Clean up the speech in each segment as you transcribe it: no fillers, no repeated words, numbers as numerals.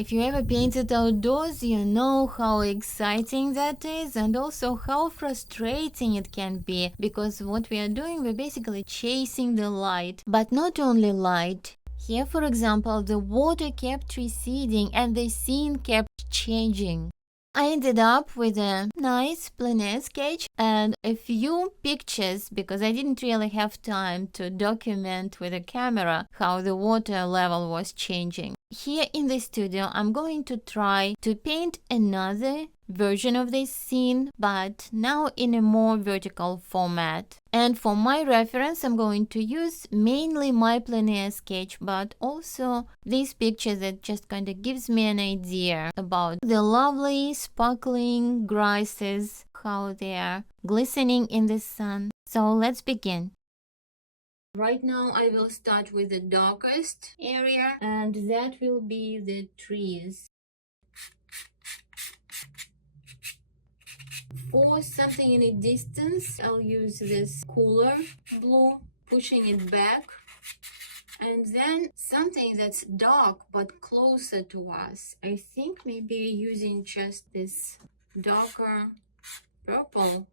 If you ever painted outdoors, you know how exciting that is and also how frustrating it can be, because what we are doing, we're basically chasing the light, but not only light. Here, for example, the water kept receding and the scene kept changing. I ended up with a nice plein sketch and a few pictures because I didn't really have time to document with a camera how the water level was changing. Here in the studio, I'm going to try to paint another version of this scene, but now in a more vertical format. And for my reference, I'm going to use mainly my plein sketch, but also these pictures that just kind of gives me an idea about the lovely sparkling grasses, how they are glistening in the sun. So let's begin. Right now I will start with the darkest area, and that will be the trees. For something in the distance, I'll use this cooler blue, pushing it back. And then something that's dark but closer to us. I think maybe using just this darker purple.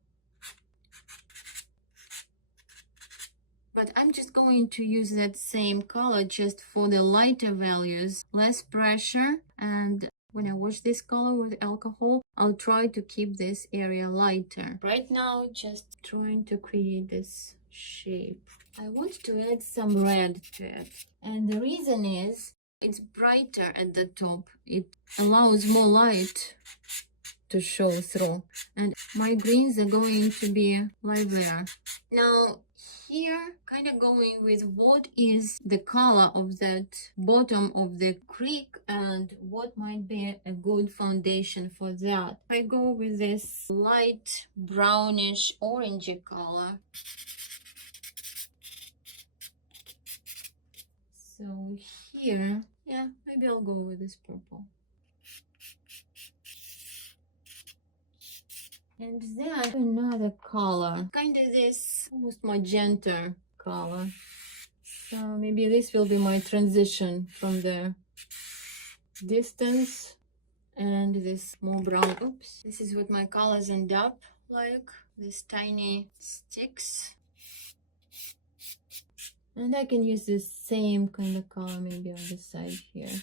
But I'm just going to use that same color just for the lighter values, less pressure. And when I wash this color with alcohol, I'll try to keep this area lighter. Right now, just trying to create this shape. I want to add some red to it. And the reason is it's brighter at the top. It allows more light to show through. And my greens are going to be livelier. Now, here, kind of going with what is the color of that bottom of the creek and what might be a good foundation for that. I go with this light brownish orangey color. So here, yeah, maybe I'll go with this purple. And then another color, kind of this almost magenta color. So maybe this will be my transition from the distance and this more brown. Oops, this is what my colors end up like, these tiny sticks. And I can use this same kind of color maybe on the side here.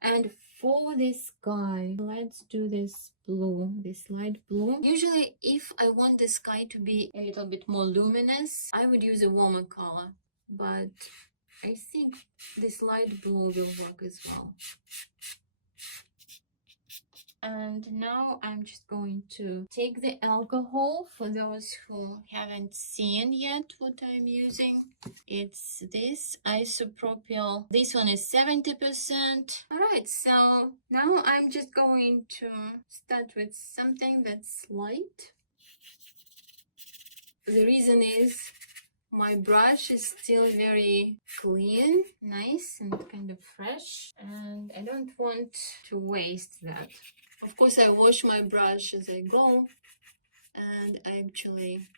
And for this sky, let's do this blue, this light blue. Usually, if I want the sky to be a little bit more luminous, I would use a warmer color. But I think this light blue will work as well. And now I'm just going to take the alcohol. For those who haven't seen yet what I'm using, it's this isopropyl. This one is 70%. All right, so now I'm just going to start with something that's light. The reason is my brush is still very clean, nice and kind of fresh, and I don't want to waste that. Of course, I wash my brush as I go, and I actually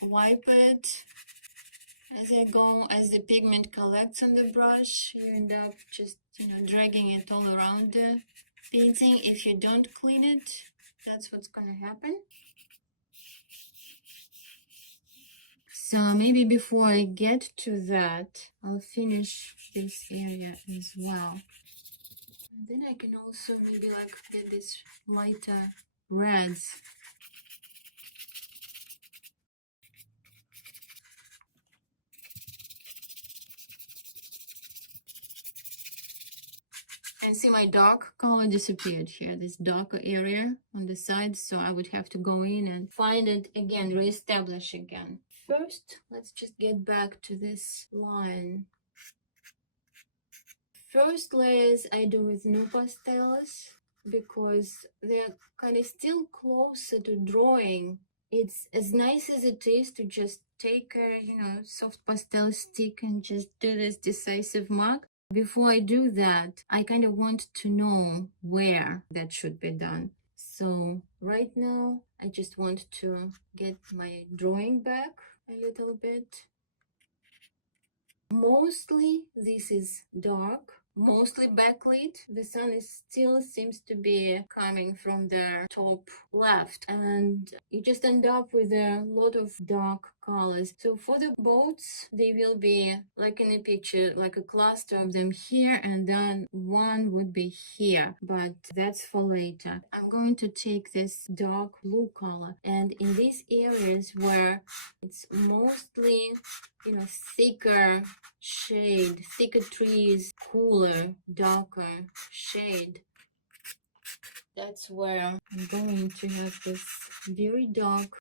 wipe it as I go. As the pigment collects on the brush, you end up just, dragging it all around the painting. If you don't clean it, that's what's gonna happen. So maybe before I get to that, I'll finish this area as well. And then I can also maybe get these lighter reds. And see, my dark color disappeared here, this darker area on the side, so I would have to go in and find it again, reestablish again. First, let's just get back to this line. First layers I do with no pastels because they're kind of still closer to drawing. It's as nice as it is to just take a, soft pastel stick and just do this decisive mark. Before I do that, I kind of want to know where that should be done. So right now, I just want to get my drawing back a little bit. Mostly this is dark, mostly backlit. The sun is still seems to be coming from the top left, and you just end up with a lot of dark colors. So for the boats, they will be like in a picture, like a cluster of them here, and then one would be here, but that's for later. I'm going to take this dark blue color, and in these areas where it's mostly, you know, thicker shade, thicker trees, cooler, darker shade, that's where I'm going to have this very dark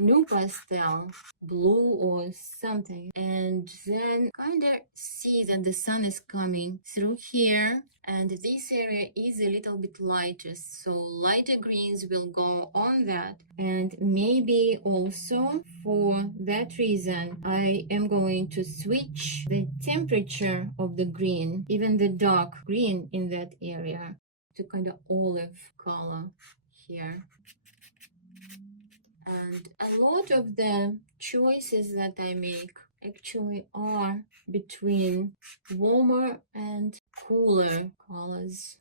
new pastel blue or something, and then kind of see that the sun is coming through here, and this area is a little bit lighter, so lighter greens will go on that. And maybe also for that reason I am going to switch the temperature of the green, even the dark green in that area, to kind of olive color here. And a lot of the choices that I make actually are between warmer and cooler colors,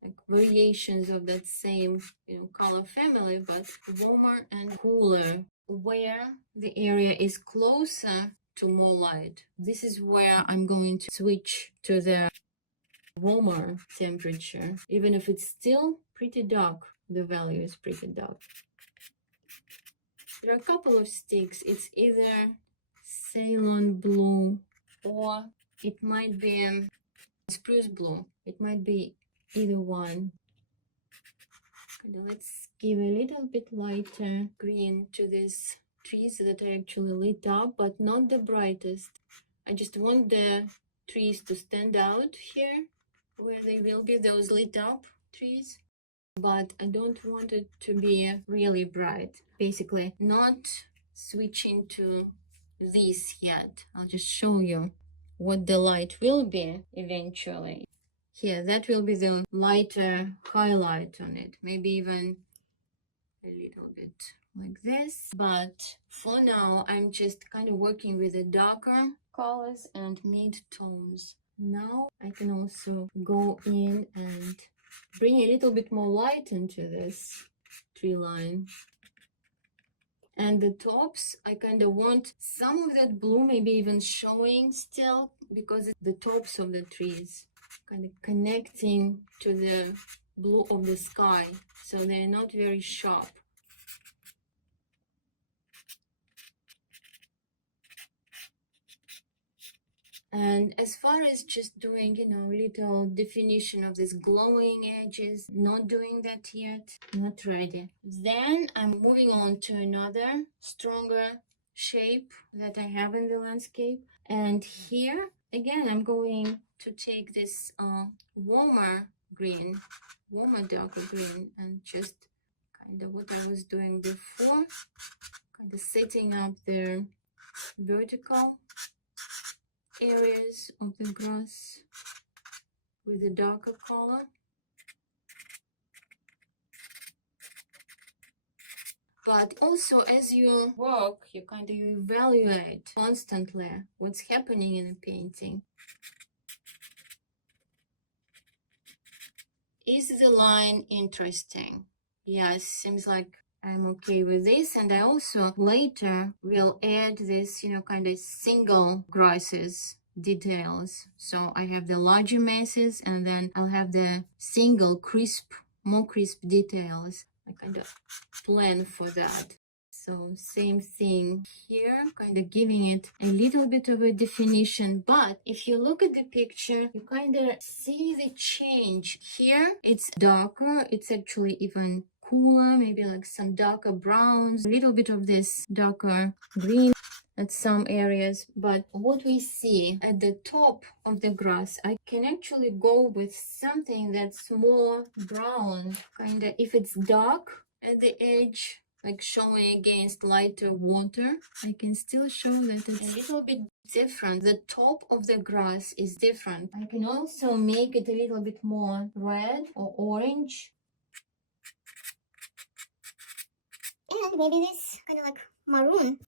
like variations of that same, you know, color family, but warmer and cooler. Where the area is closer to more light, this is where I'm going to switch to the warmer temperature, even if it's still pretty dark. The value is pretty dark. There are a couple of sticks. It's either Ceylon blue or it might be spruce blue. It might be either one. Let's give a little bit lighter green to these trees that are actually lit up, but not the brightest. I just want the trees to stand out here, where they will be those lit up trees. But I don't want it to be really bright. Basically, not switching to this yet. I'll just show you what the light will be eventually. Here, that will be the lighter highlight on it. Maybe even a little bit like this. But for now, I'm just kind of working with the darker colors and mid-tones. Now I can also go in and bring a little bit more light into this tree line. And the tops, I kind of want some of that blue maybe even showing still, because it's the tops of the trees, kind of connecting to the blue of the sky, so they're not very sharp. And as far as just doing, you know, little definition of these glowing edges, not doing that yet, not ready. Then I'm moving on to another stronger shape that I have in the landscape. And here, again, I'm going to take this warmer green, warmer darker green, and just kind of what I was doing before, kind of setting up the vertical areas of the grass with a darker color. But also, as you work, you kind of evaluate constantly what's happening in a painting. Is the line interesting? Yes, seems like I'm okay with this. And I also later will add this, you know, kind of single grasses details. So I have the larger masses, and then I'll have the single crisp, more crisp details. I kind of plan for that. So same thing here, kind of giving it a little bit of a definition. But if you look at the picture, you kind of see the change. Here it's darker, it's actually even cooler, maybe like some darker browns, a little bit of this darker green at some areas. But what we see at the top of the grass, I can actually go with something that's more brown, kind of, if it's dark at the edge, like showing against lighter water, I can still show that it's a little bit different. The top of the grass is different. I can also make it a little bit more red or orange. And maybe this kind of like maroon.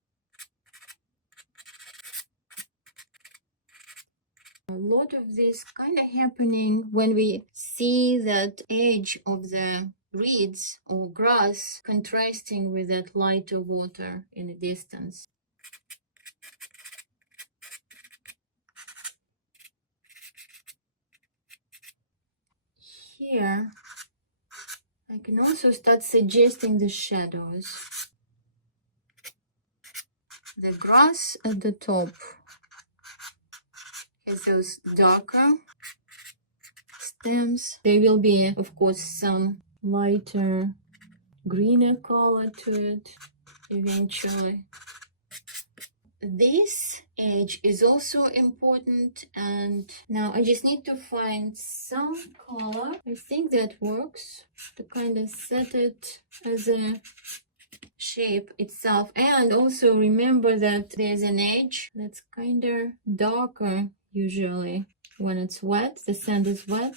A lot of this kind of happening when we see that edge of the reeds or grass contrasting with that lighter water in the distance. Here, I can also start suggesting the shadows. The grass at the top has those darker stems. There will be, of course, some lighter greener color to it eventually. This edge is also important, and now I just need to find some color. I think that works to kind of set it as a shape itself. And also remember that there's an edge that's kind of darker usually when it's wet, the sand is wet.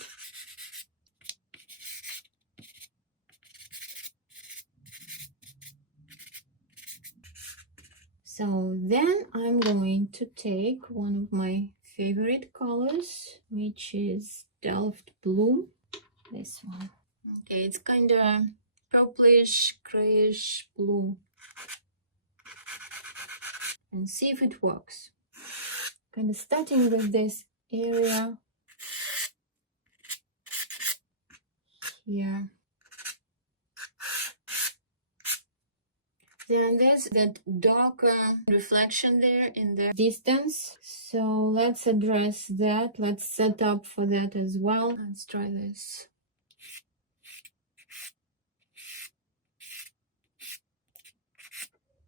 So then I'm going to take one of my favorite colors, which is Delft Blue, this one. Okay, it's kind of purplish, grayish blue. And see if it works. Kind of starting with this area here. Then there's that darker reflection there in the distance. So let's address that. Let's set up for that as well. Let's try this.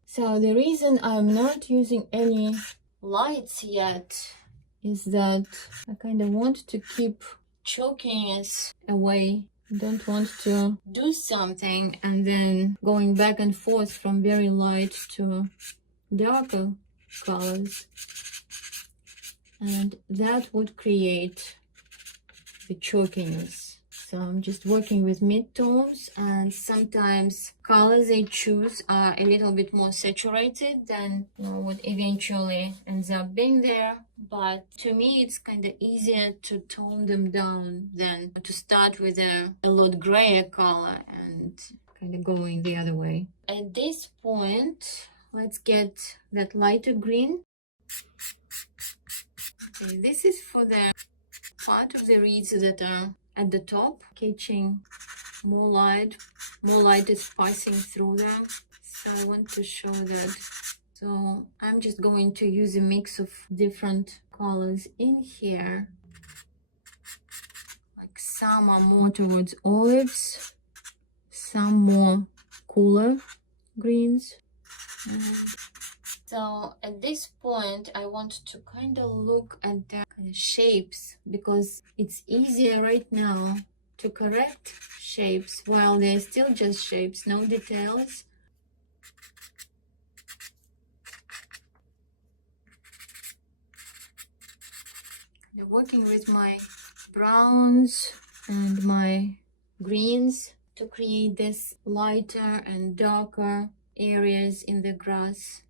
So the reason I'm not using any lights yet is that I kind of want to keep choking us away. Don't want to do something and then going back and forth from very light to darker colors, and that would create the chokiness. So I'm just working with mid-tones, and sometimes colors I choose are a little bit more saturated than what eventually ends up being there. But to me, it's kind of easier to tone them down than to start with a lot grayer color and kind of going the other way. At this point, let's get that lighter green. Okay, this is for the part of the reeds that are at the top, catching more light is passing through them. So I want to show that. So I'm just going to use a mix of different colors in here. Like some are more towards olives, some more cooler greens. So at this point, I want to kind of look at the kind of shapes, because it's easier right now to correct shapes while they're still just shapes, no details. I'm working with my browns and my greens to create this lighter and darker areas in the grass.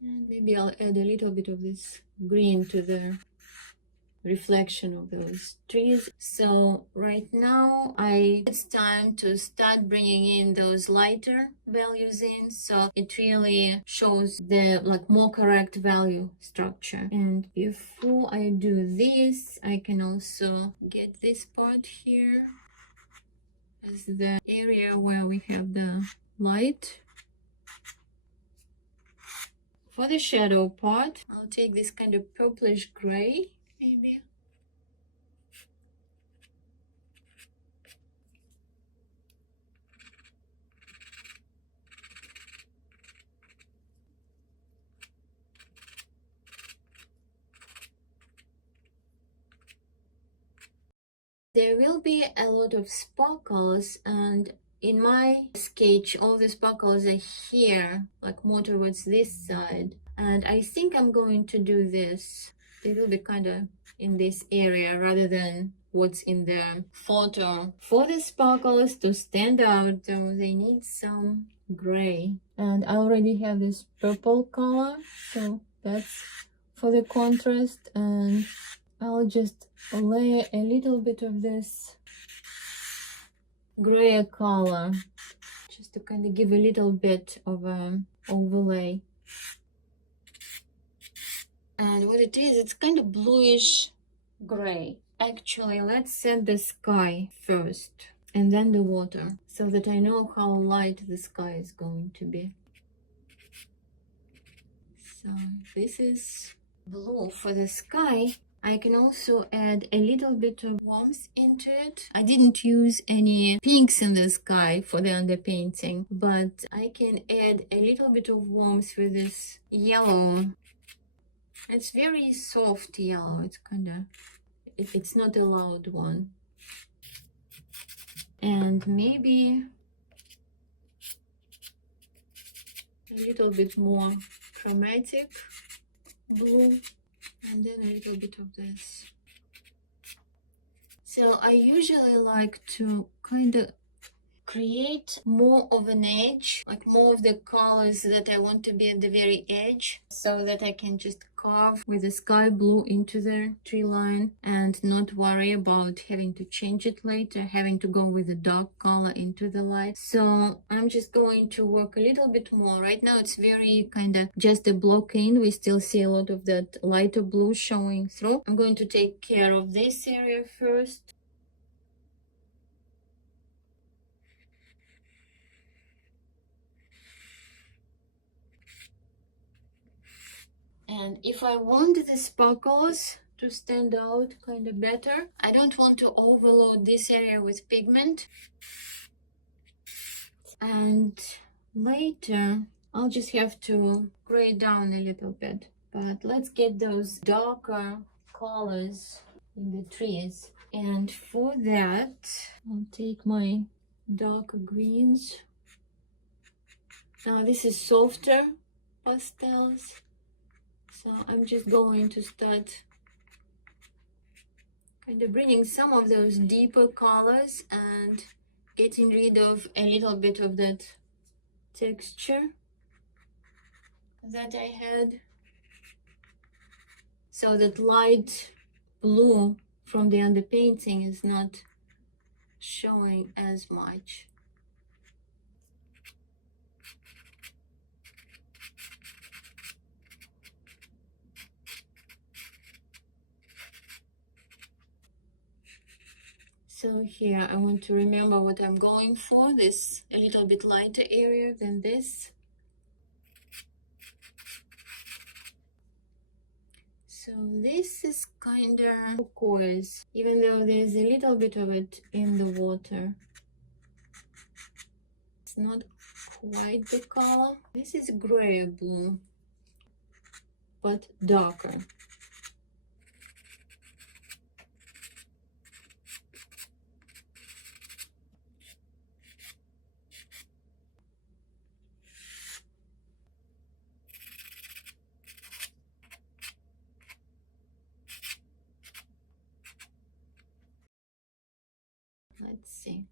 And maybe I'll add a little bit of this green to the reflection of those trees. So right now it's time to start bringing in those lighter values in, so it really shows the more correct value structure. And before I do this, I can also get this part here as the area where we have the light. For the shadow part, I'll take this kind of purplish gray, maybe. There will be a lot of sparkles, and in my sketch all the sparkles are here, like more towards this side, and I think I'm going to do this. They will be kind of in this area rather than what's in the photo. For the sparkles to stand out, though, they need some gray. And I already have this purple color, so that's for the contrast. And I'll just lay a little bit of this gray color just to kind of give a little bit of an overlay. And what it is, it's kind of bluish gray. Actually, let's set the sky first and then the water, so that I know how light the sky is going to be. So this is blue for the sky. I can also add a little bit of warmth into it. I didn't use any pinks in the sky for the underpainting, but I can add a little bit of warmth with this yellow. It's very soft yellow. It's kind of, it's not a loud one. And maybe a little bit more chromatic blue, and then a little bit of this. So I usually like to kind of create more of an edge, like more of the colors that I want to be at the very edge, so that I can just carve with the sky blue into the tree line and not worry about having to change it later, having to go with the dark color into the light. So I'm just going to work a little bit more. Right now it's very kind of just a block in. We still see a lot of that lighter blue showing through. I'm going to take care of this area first. And if I want the sparkles to stand out kind of better, I don't want to overload this area with pigment. And later, I'll just have to gray down a little bit. But let's get those darker colors in the trees. And for that, I'll take my darker greens. Now this is softer pastels. So I'm just going to start kind of bringing some of those deeper colors and getting rid of a little bit of that texture that I had. So that light blue from the underpainting is not showing as much. So here I want to remember what I'm going for, this a little bit lighter area than this. So this is kind of turquoise, even though there's a little bit of it in the water. It's not quite the color. This is gray blue, but darker. Let's see.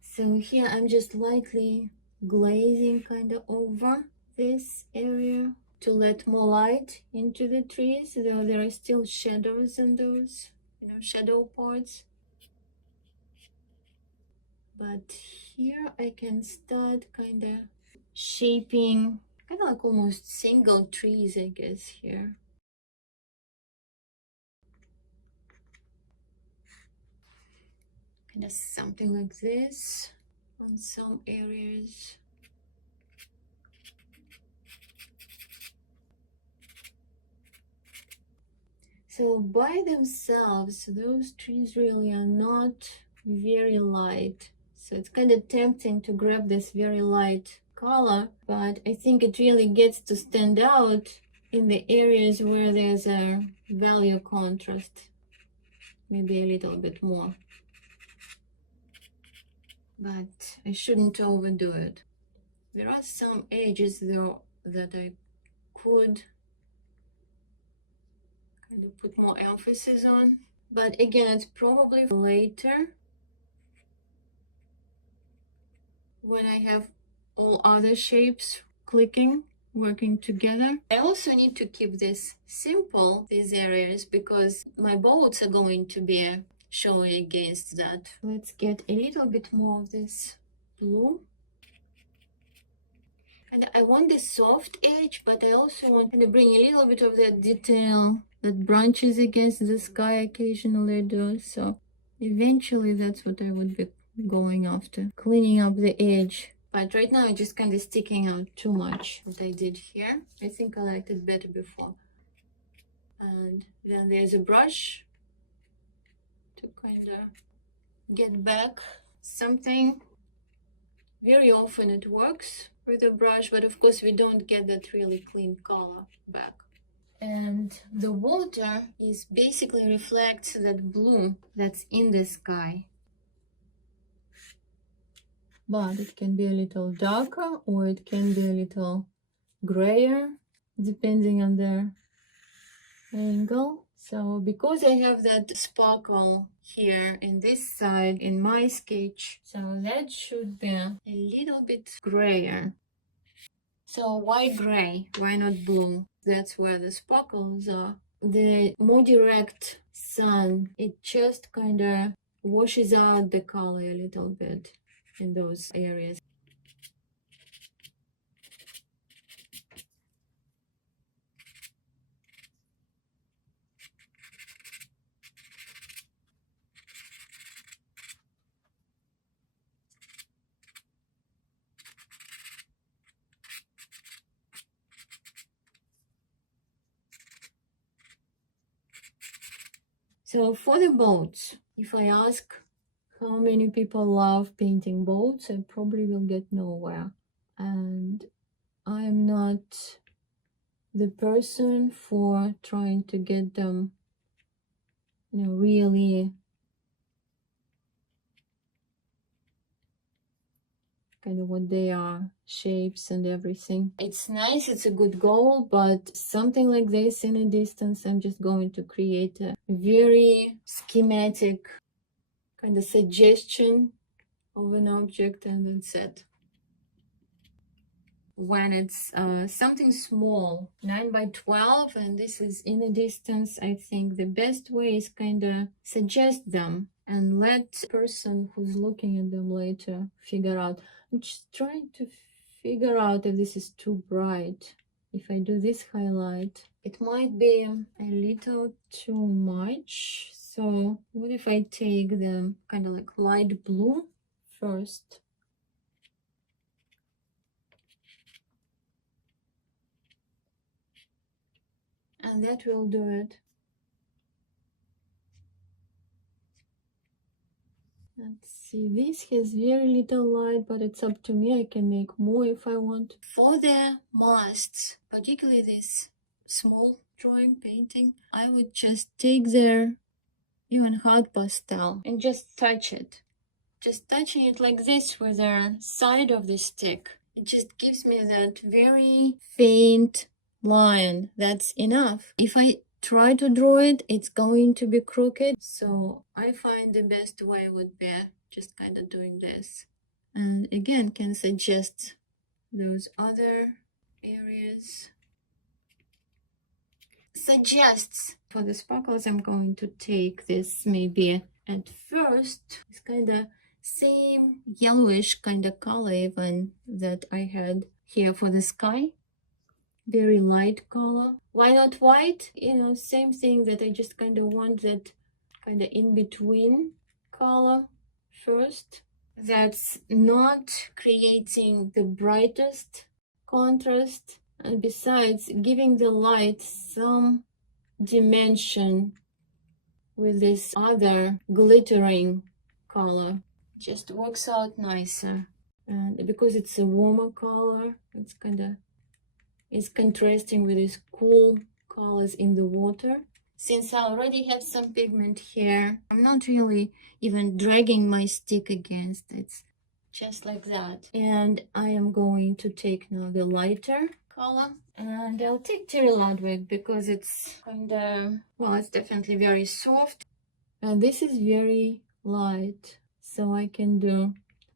So here I'm just lightly glazing kind of over this area to let more light into the trees, though there are still shadows in those, shadow parts. But here I can start kind of shaping, kind of like almost single trees, I guess, here. Kind of something like this on some areas. So by themselves, those trees really are not very light. So it's kind of tempting to grab this very light color, but I think it really gets to stand out in the areas where there's a value contrast, maybe a little bit more. but I shouldn't overdo it. There are some edges though that I could kind of put more emphasis on, but again, it's probably later when I have all other shapes working together. I also need to keep this simple, these areas, because my boats are going to be showing against that. Let's get a little bit more of this blue. And I want the soft edge, but I also want to bring a little bit of that detail that branches against the sky occasionally do. So eventually that's what I would be going after, cleaning up the edge. But right now it's just kind of sticking out too much what I did here. I think I liked it better before. And then there's a brush to kind of get back something. Very often it works with a brush, but of course we don't get that really clean color back. And the water is basically reflects that blue that's in the sky. But it can be a little darker or it can be a little grayer, depending on the angle. So because I have that sparkle here in this side in my sketch, so that should be a little bit grayer. So why gray? Why not blue? That's where the sparkles are. The more direct sun, it just kind of washes out the color a little bit in those areas. So for the boats, if I ask how many people love painting boats, I probably will get nowhere. And I'm not the person for trying to get them, really kind of what they are, shapes and everything. It's nice, it's a good goal, but something like this in a distance, I'm just going to create a very schematic kind of suggestion of an object and that's it. When it's something small, 9 by 12, and this is in a distance, I think the best way is kind of suggest them and let the person who's looking at them later figure out. I'm just trying to figure out if this is too bright. If I do this highlight, it might be a little too much. So what if I take the kind of like light blue first? And that will do it. Let's see, this has very little light, but it's up to me. I can make more if I want. For the masts, particularly this small drawing painting, I would just take their even hard pastel and just touch it. Just touching it like this with the side of the stick. It just gives me that very faint line. That's enough. If I try to draw it, it's going to be crooked. So I find the best way would be just kind of doing this. And again, can suggest those other areas. Suggests for the sparkles, I'm going to take this maybe at first. It's kind of same yellowish kind of color even that I had here for the sky. Very light color. Why not white? Same thing, that I just kind of want that kind of in between color first. That's not creating the brightest contrast, and besides giving the light some dimension with this other glittering color. Just works out nicer. And because it's a warmer color, it's kind of is contrasting with these cool colors in the water. Since I already have some pigment here, I'm not really even dragging my stick against it. just like that. And I am going to take now the lighter color, and I'll take Terry Ludwig because it's kind of, well, it's definitely very soft, and this is very light, so I can do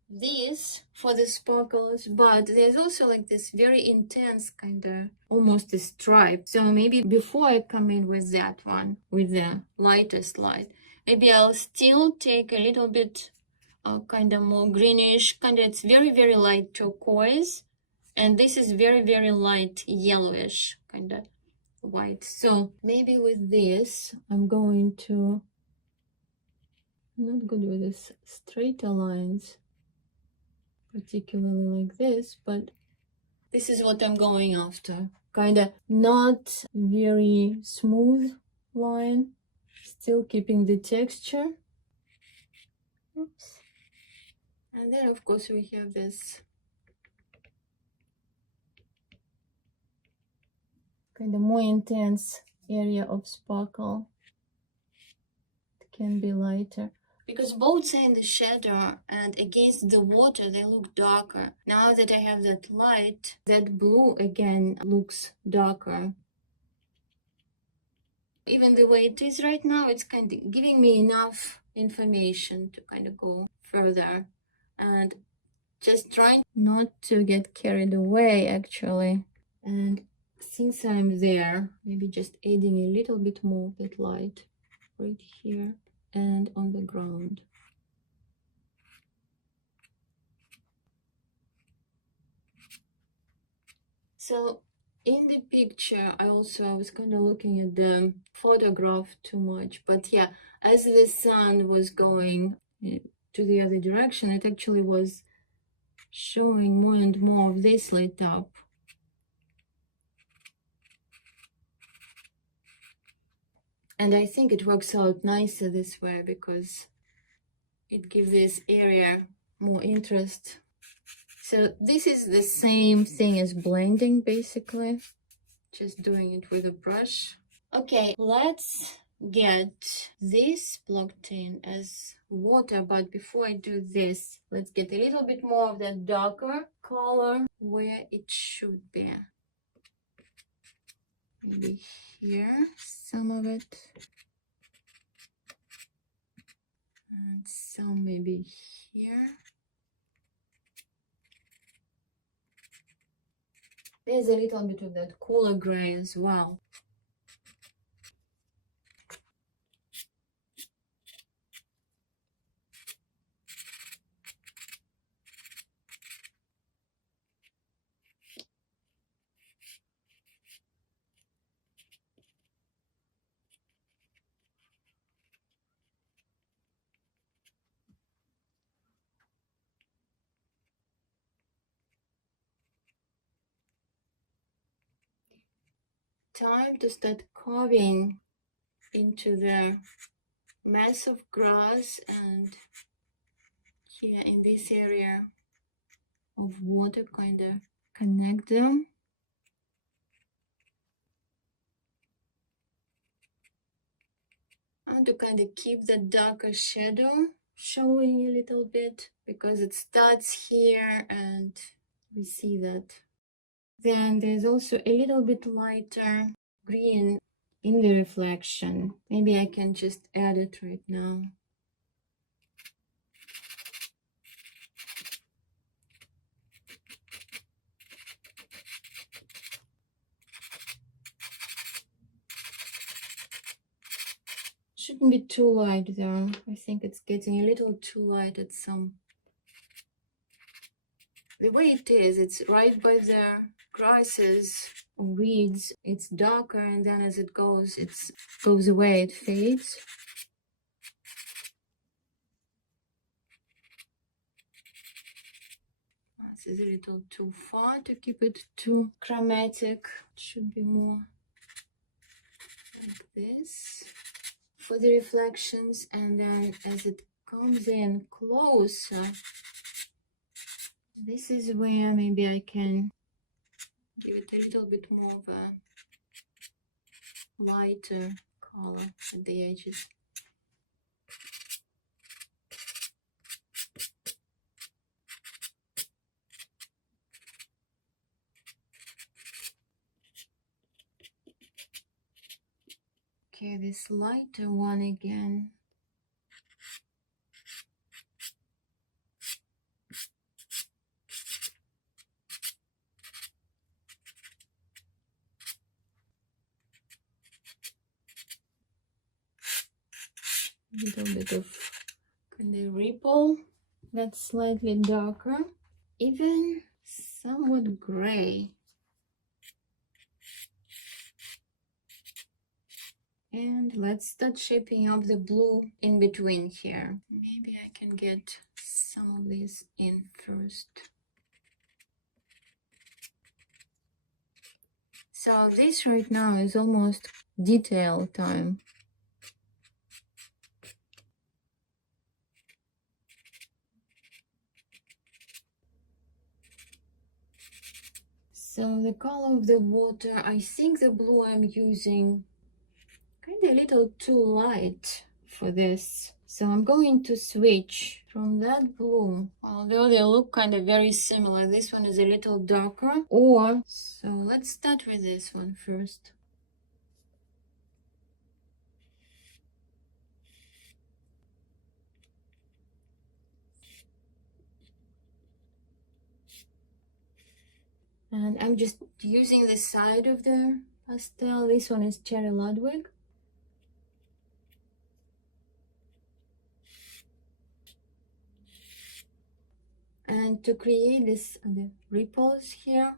this for the sparkles. But there's also like this very intense kind of almost a stripe, so maybe before I come in with that one with the lightest light, maybe I'll still take a little bit kind of more greenish, kind of, it's very light turquoise, and this is very light yellowish kind of white. So maybe with this I'm going to, not good with this straighter lines, particularly like this, but this is what I'm going after. Kind of not very smooth line, still keeping the texture. Oops. And then of course we have this kind of more intense area of sparkle. It can be lighter, because both are in the shadow and against the water they look darker. Now that I have that light, that blue again looks darker. Even the way it is right now, it's kind of giving me enough information to kind of go further, and just trying not to get carried away actually. And since I'm there, maybe just adding a little bit more of that light right here and on the ground. So in the picture, I was kind of looking at the photograph too much, but yeah, as the sun was going to the other direction, it actually was showing more and more of this lit up. And I think it works out nicer this way because it gives this area more interest. So this is the same thing as blending, basically, just doing it with a brush. Okay, let's get this blocked in as water, but before I do this, let's get a little bit more of that darker color where it should be. Maybe here, some of it. And some maybe here. There's a little bit of that cooler gray as well. Time to start carving into the mass of grass, and here in this area of water, kind of connect them. I want to kind of keep the darker shadow showing a little bit because it starts here and we see that. Then there's also a little bit lighter green in the reflection. Maybe I can just add it right now. Shouldn't be too light though. I think it's getting a little too light at some. The way it is, it's right by the grasses or reeds, it's darker, and then as it goes away, it fades. This is a little too far to keep it too chromatic. It should be more like this for the reflections, and then as it comes in closer, this is where maybe I can give it a little bit more of a lighter color at the edges. Okay, this lighter one again. A little bit of kind of ripple. That's slightly darker. Even somewhat gray. And let's start shaping up the blue in between here. Maybe I can get some of this in first. So this right now is almost detail time. So the color of the water, I think the blue I'm using kind of a little too light for this. So I'm going to switch from that blue, although they look kind of very similar. This one is a little darker. So let's start with this one first. And I'm just using the side of the pastel. This one is Cherry Ludwig. And to create this the ripples here,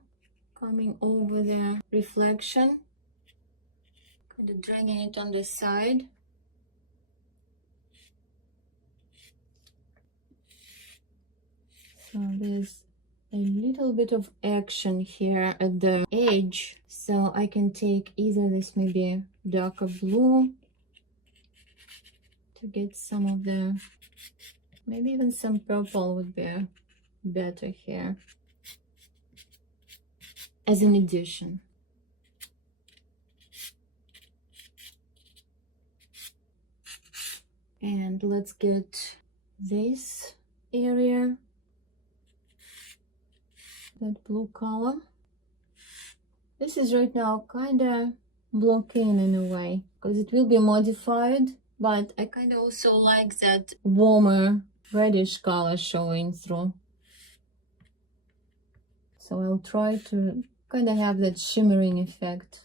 coming over the reflection, kind of dragging it on the side. So there's a little bit of action here at the edge. So I can take either this maybe darker blue to get some of the, maybe even some purple would be better here as an addition. And let's get this area, that blue color. This is right now kind of blocking in a way because it will be modified, but I kind of also like that warmer reddish color showing through. So I'll try to kind of have that shimmering effect.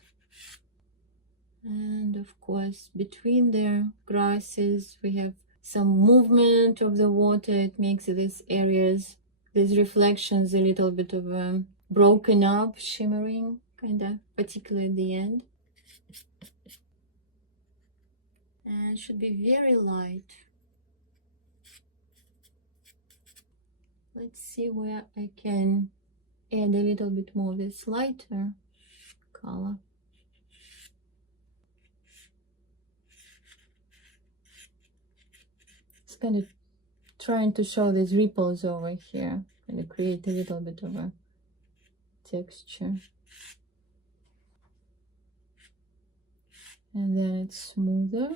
And of course, between the grasses, we have some movement of the water. It makes these areas, these reflections, a little bit of broken up, shimmering, kind of, particularly at the end. And it should be very light. Let's see where I can add a little bit more of this lighter color. It's kind of trying to show these ripples over here and create a little bit of a texture. And then it's smoother.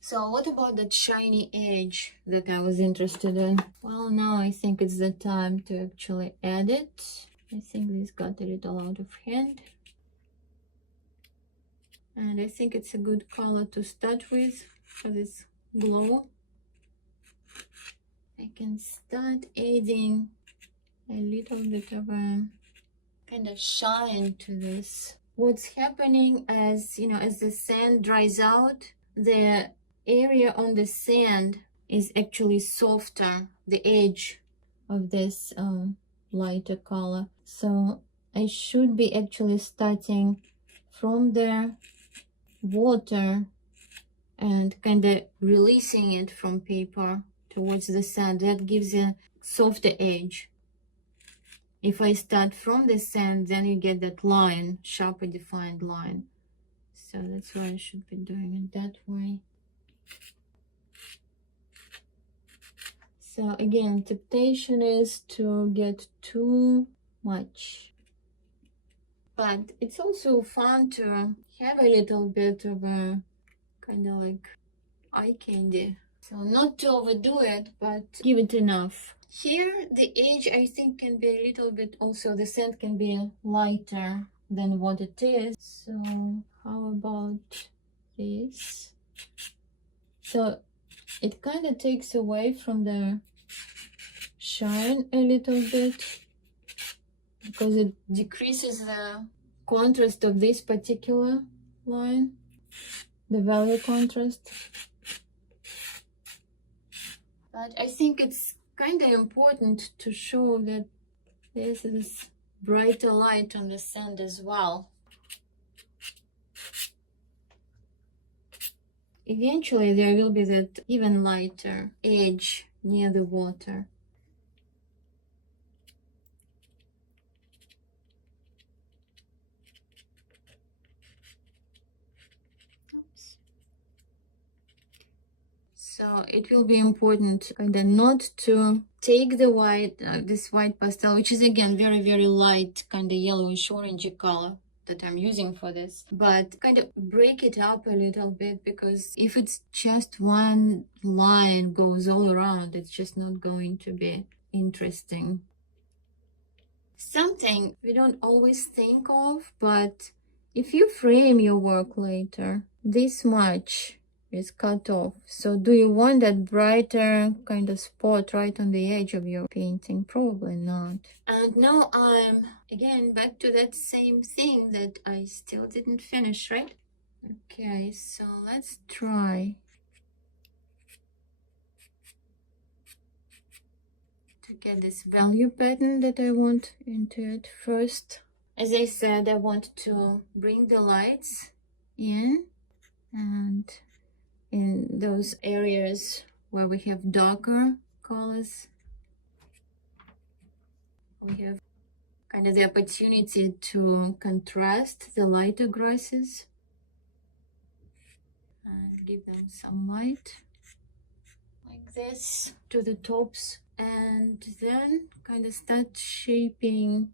So what about that shiny edge that I was interested in? Well, now I think it's the time to actually add it. I think this got a little out of hand. And I think it's a good color to start with for this glow. I can start adding a little bit of a kind of shine to this. What's happening as, as the sand dries out, the area on the sand is actually softer, the edge of this lighter color. So I should be actually starting from the water and kind of releasing it from paper towards the sand. That gives a softer edge. If I start from the sand, then you get that line, sharply defined line. So that's why I should be doing it that way. So again, temptation is to get too much. But it's also fun to have a little bit of a kind of like eye candy. So not to overdo it, but give it enough. Here, the edge I think can be a little bit, also the sand can be lighter than what it is. So how about this? So it kind of takes away from the shine a little bit because it decreases the contrast of this particular line, the value contrast. But I think it's kind of important to show that there's this brighter light on the sand as well. Eventually there will be that even lighter edge near the water. Oops. So it will be important kind of not to take the white, this white pastel, which is again very, very light, kind of yellowish orangey color that I'm using for this, but kind of break it up a little bit, because if it's just one line goes all around, it's just not going to be interesting. Something we don't always think of, but if you frame your work later, this much is cut off. So do you want that brighter kind of spot right on the edge of your painting? Probably not. And now I'm again back to that same thing that I still didn't finish, right? Okay, so let's try to get this value pattern that I want into it first. As I said, I want to bring the lights in, and in those areas where we have darker colors, we have kind of the opportunity to contrast the lighter grasses and give them some light like this to the tops, and then kind of start shaping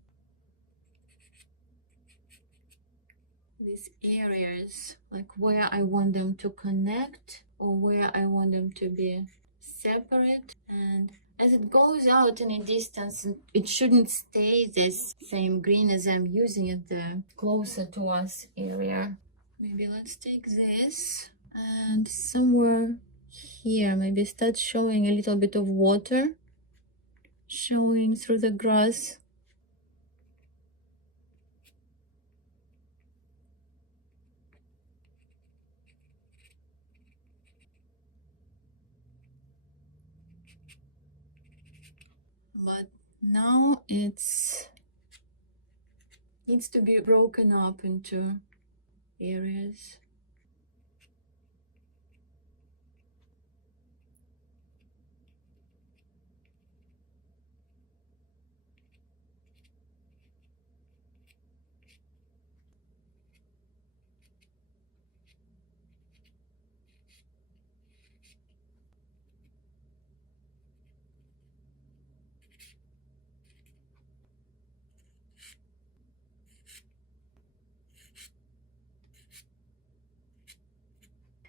these areas, like where I want them to connect or where I want them to be separate. And as it goes out in a distance, it shouldn't stay this same green as I'm using at the closer to us area. Maybe let's take this and somewhere here maybe start showing a little bit of water showing through the grass. But now it's needs to be broken up into areas.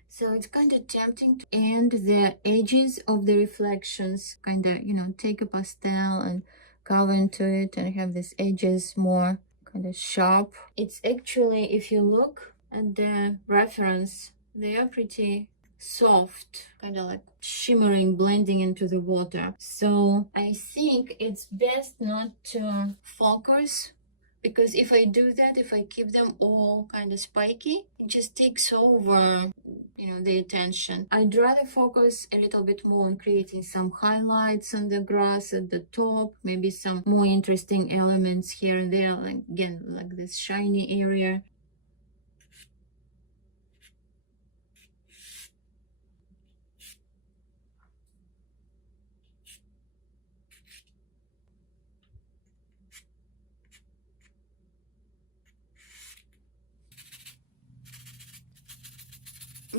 So it's kind of tempting to end the edges of the reflections, kind of, you know, take a pastel and cover into it and have these edges more kind of sharp. It's actually, if you look at the reference, they are pretty soft, kind of like shimmering, blending into the water. So I think it's best not to focus, because if I do that, if I keep them all kind of spiky, it just takes over, you know, the attention. I'd rather focus a little bit more on creating some highlights on the grass at the top, maybe some more interesting elements here and there, like again, like this shiny area.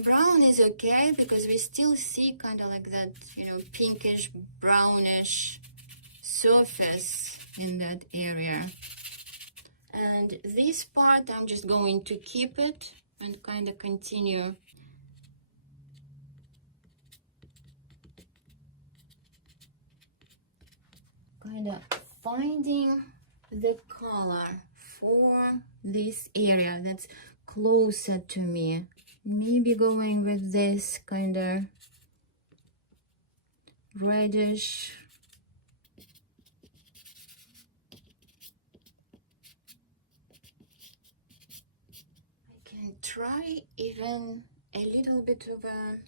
Brown is okay because we still see kind of like that, you know, pinkish brownish surface in that area. And this part I'm just going to keep it and kind of continue. kind of finding the color for this area that's closer to me. Maybe going with this kind of reddish. I can try even a little bit of a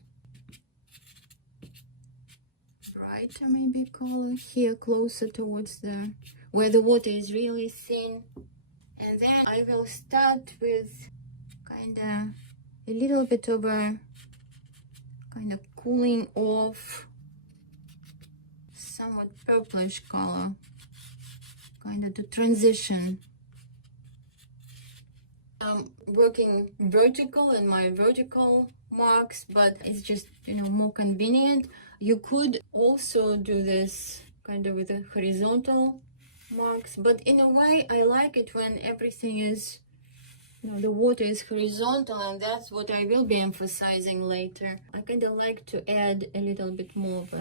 brighter maybe color here, closer towards the where the water is really thin. And then I will start with kind of a little bit of a kind of cooling off, somewhat purplish color, kind of to transition. I'm working vertical in my vertical marks, but it's just, you know, more convenient. You could also do this kind of with a horizontal marks, but in a way I like it when everything is, you know, the water is horizontal, and that's what I will be emphasizing later. I kind of like to add a little bit more of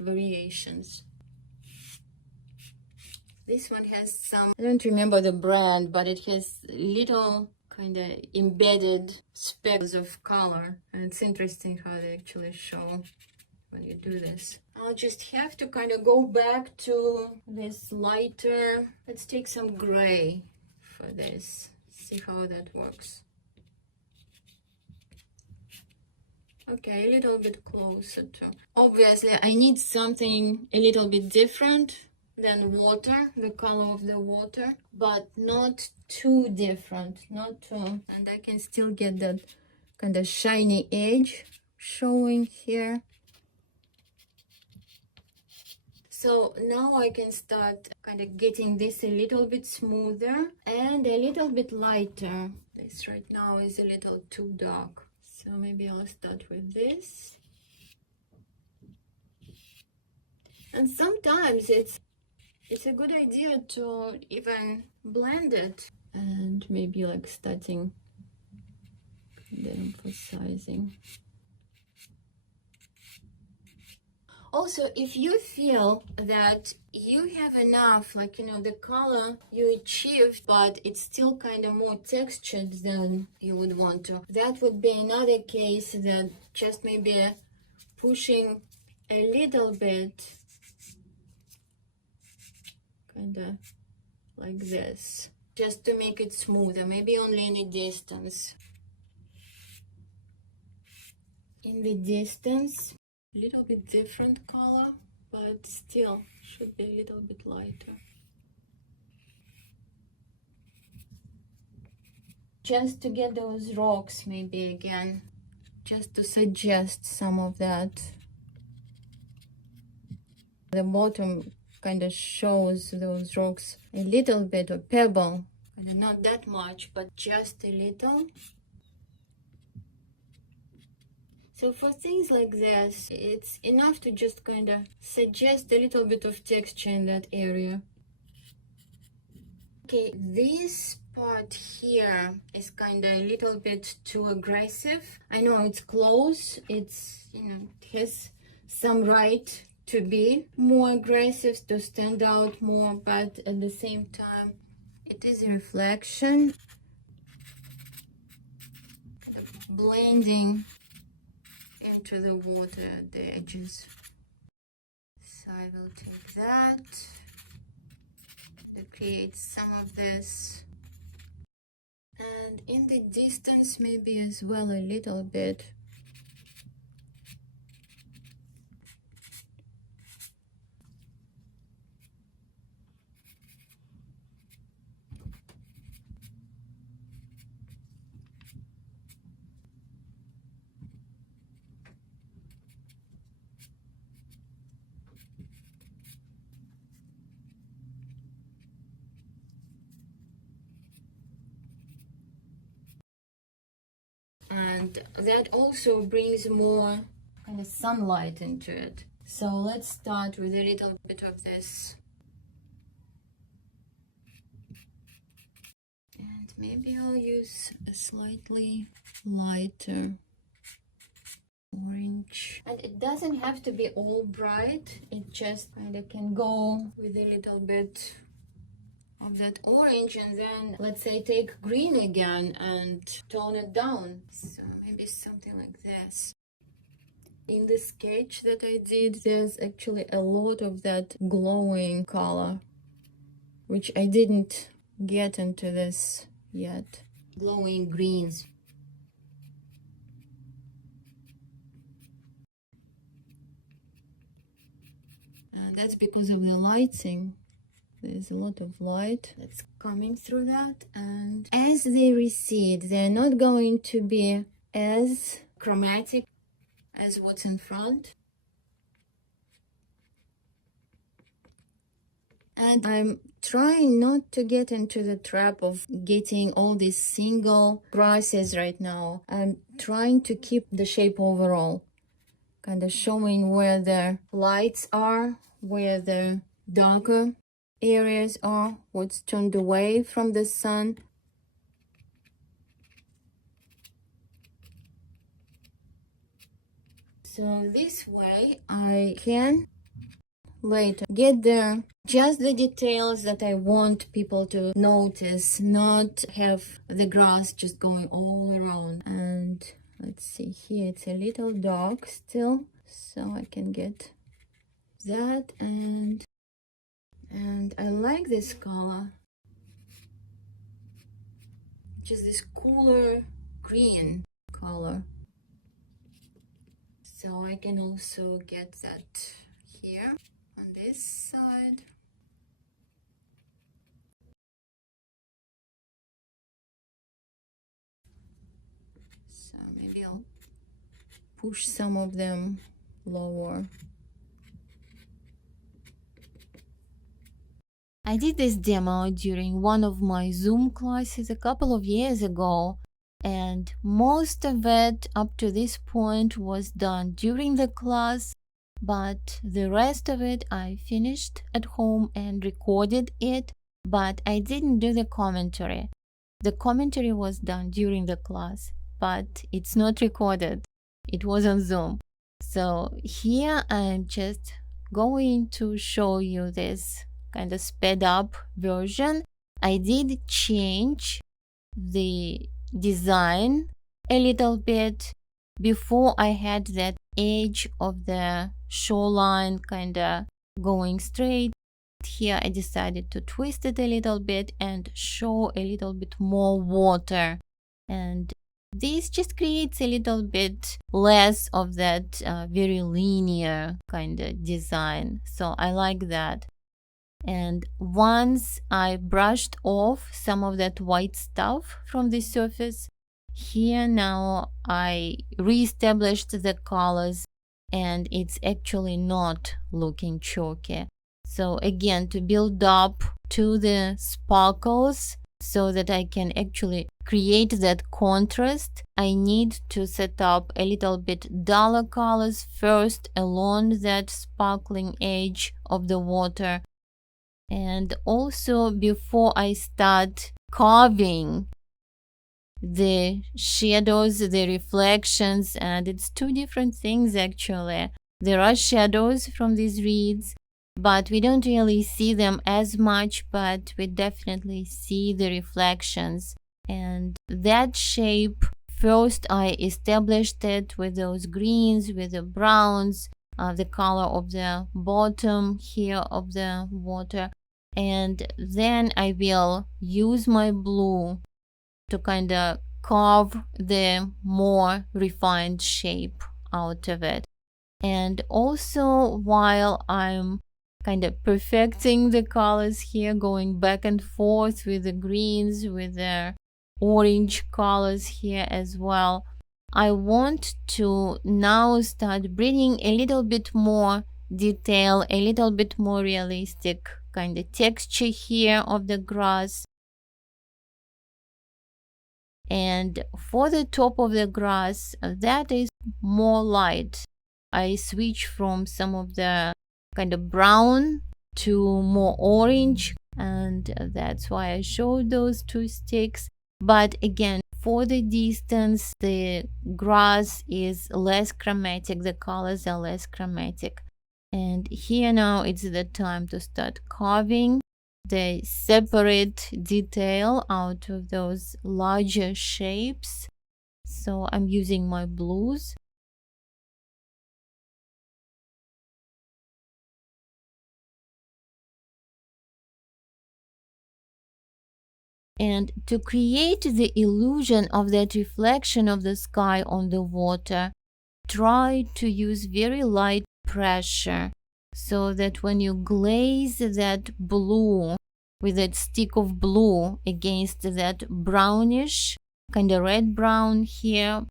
variations. This one has some, I don't remember the brand, but it has little kind of embedded specks of color, and it's interesting how they actually show when you do this. I'll just have to kind of go back to this lighter. Let's take some gray for this, see how that works. Okay, a little bit closer to, obviously I need something a little bit different than water, the color of the water, but not too different, not too, and I can still get that kind of shiny edge showing here. So now I can start kind of getting this a little bit smoother and a little bit lighter. This right now is a little too dark, so maybe I'll start with this. And sometimes it's a good idea to even blend it and maybe like starting and then emphasizing. Also, if you feel that you have enough, like, you know, the color you achieved, but it's still kind of more textured than you would want to, that would be another case that just maybe pushing a little bit, kind of like this, just to make it smoother, maybe only in the distance. In the distance, a little bit different color, but still should be a little bit lighter. Just to get those rocks maybe again, just to suggest some of that. The bottom kind of shows those rocks a little bit, or pebble, not that much, but just a little. So for things like this, it's enough to just kind of suggest a little bit of texture in that area. Okay, this part here is kind of a little bit too aggressive. I know it's close, it's, you know, it has some right to be more aggressive, to stand out more, but at the same time, it is a reflection, kind of blending into the water at the edges. So I will take that to create some of this, and in the distance maybe as well a little bit. And that also brings more kind of sunlight into it. So let's start with a little bit of this. And maybe I'll use a slightly lighter orange. And it doesn't have to be all bright, it just kind of can go with a little bit of that orange, and then let's say take green again and tone it down. So maybe something like this. In the sketch that I did, there's actually a lot of that glowing color, which I didn't get into this yet. Glowing greens. And that's because of the lighting. There's a lot of light that's coming through that, and as they recede, they're not going to be as chromatic as what's in front. And I'm trying not to get into the trap of getting all these single grasses right now. I'm trying to keep the shape overall, kind of showing where the lights are, where the darker areas are, what's turned away from the sun. So this way I can later get there just the details that I want people to notice, not have the grass just going all around. And let's see, here it's a little dark still, so I can get that. And I like this color, just this cooler green color. So I can also get that here on this side. So maybe I'll push some of them lower. I did this demo during one of my Zoom classes a couple of years ago, and most of it up to this point was done during the class, but the rest of it I finished at home and recorded it, but I didn't do the commentary. The commentary was done during the class, but it's not recorded. It was on Zoom. So here I'm just going to show you this kind of sped up version. I did change the design a little bit. Before I had that edge of the shoreline kind of going straight. Here I decided to twist it a little bit and show a little bit more water, and this just creates a little bit less of that very linear kind of design. So I like that. And once I brushed off some of that white stuff from the surface, here now I reestablished the colors, and it's actually not looking chalky. So again, to build up to the sparkles so that I can actually create that contrast, I need to set up a little bit duller colors first along that sparkling edge of the water. And also before I start carving the shadows, the reflections, and it's two different things actually. There are shadows from these reeds, but we don't really see them as much, but we definitely see the reflections. And that shape, first I established it with those greens, with the browns, the color of the bottom here of the water, and then I will use my blue to kind of carve the more refined shape out of it. And also while I'm kind of perfecting the colors here, going back and forth with the greens, with the orange colors here as well, I want to now start bringing a little bit more detail, a little bit more realistic kind of texture here of the grass. And for the top of the grass, that is more light. I switch from some of the kind of brown to more orange, and that's why I showed those two sticks. But again, for the distance, the grass is less chromatic, the colors are less chromatic. And here now it's the time to start carving the separate detail out of those larger shapes. So I'm using my blues. And to create the illusion of that reflection of the sky on the water, try to use very light pressure so that when you glaze that blue with that stick of blue against that brownish, kind of red brown here,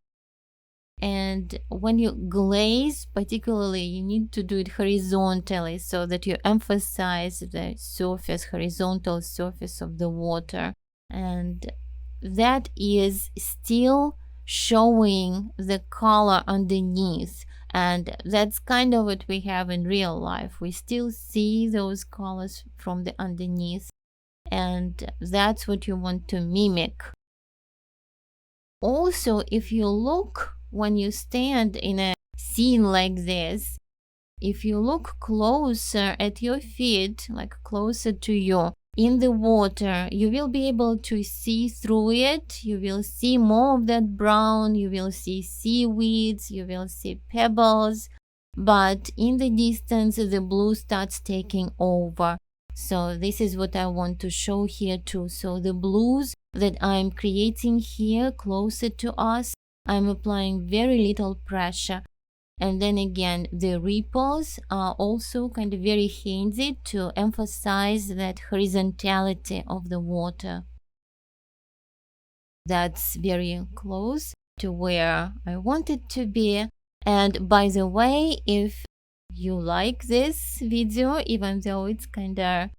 and when you glaze, particularly, you need to do it horizontally so that you emphasize the surface, horizontal surface of the water. And that is still showing the color underneath. And that's kind of what we have in real life. We still see those colors from the underneath. And that's what you want to mimic. Also, if you look when you stand in a scene like this, if you look closer at your feet, like closer to you in the water, you will be able to see through it. You will see more of that brown, you will see seaweeds, you will see pebbles, but in the distance the blue starts taking over. So this is what I want to show here too. So the blues that I'm creating here closer to us, I'm applying very little pressure. And then again, the ripples are also kind of very handy to emphasize that horizontality of the water. That's very close to where I want it to be. And by the way, if you like this video, even though it's kind of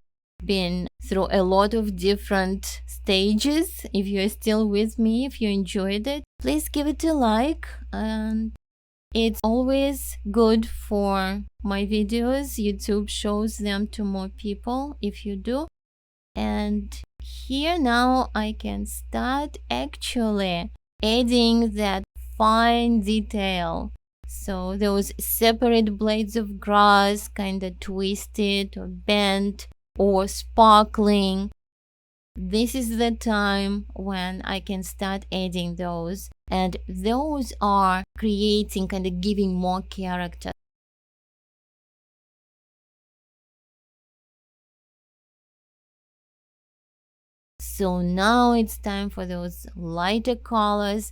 been through a lot of different stages, if you're still with me, if you enjoyed it, please give it a like. And it's always good for my videos. YouTube shows them to more people if you do. And here now I can start actually adding that fine detail. So those separate blades of grass kind of twisted or bent or sparkling. This is the time when I can start adding those, and those are creating, kind of giving more character. So now it's time for those lighter colors,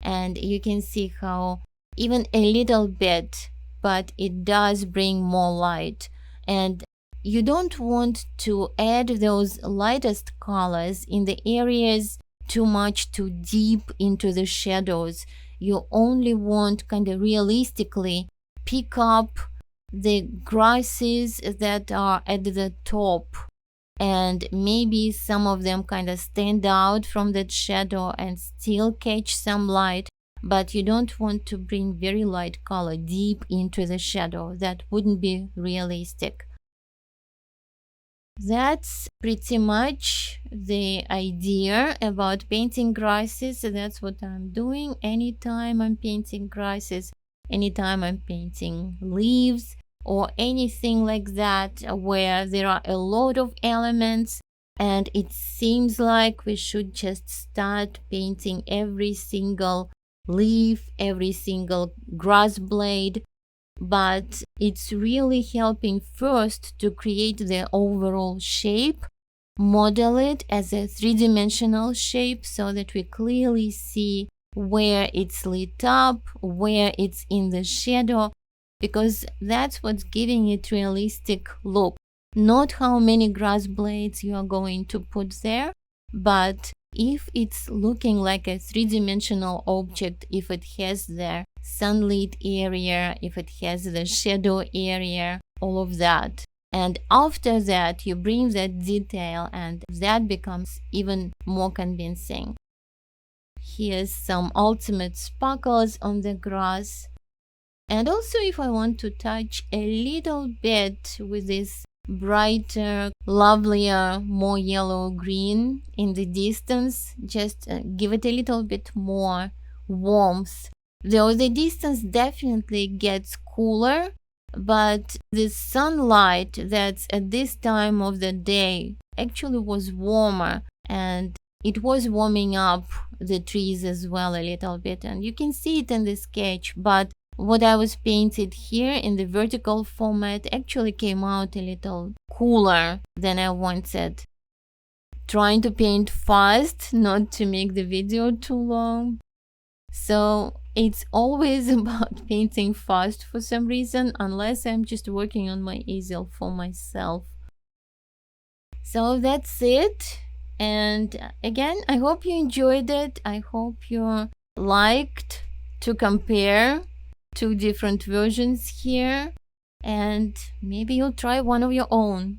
and you can see how even a little bit, but it does bring more light. And you don't want to add those lightest colors in the areas too much too deep into the shadows. You only want kind of realistically pick up the grasses that are at the top, and maybe some of them kind of stand out from that shadow and still catch some light, but you don't want to bring very light color deep into the shadow. That wouldn't be realistic. That's pretty much the idea about painting grasses. That's what I'm doing anytime I'm painting grasses, anytime I'm painting leaves or anything like that where there are a lot of elements, and it seems like we should just start painting every single leaf, every single grass blade. But it's really helping first to create the overall shape, model it as a three-dimensional shape so that we clearly see where it's lit up, where it's in the shadow, because that's what's giving it realistic look. Not how many grass blades you are going to put there, but if it's looking like a three-dimensional object, if it has the sunlit area, if it has the shadow area, all of that. And after that, you bring that detail, and that becomes even more convincing. Here's some ultimate sparkles on the grass. And also, if I want to touch a little bit with this brighter, lovelier, more yellow green in the distance. Just give it a little bit more warmth. Though the distance definitely gets cooler, but the sunlight that's at this time of the day actually was warmer, and it was warming up the trees as well a little bit, and you can see it in the sketch. But what I was painted here in the vertical format actually came out a little cooler than I wanted. Trying to paint fast, not to make the video too long. So it's always about painting fast for some reason, unless I'm just working on my easel for myself. So that's it. And again, I hope you enjoyed it. I hope you liked to compare two different versions here. And maybe you'll try one of your own.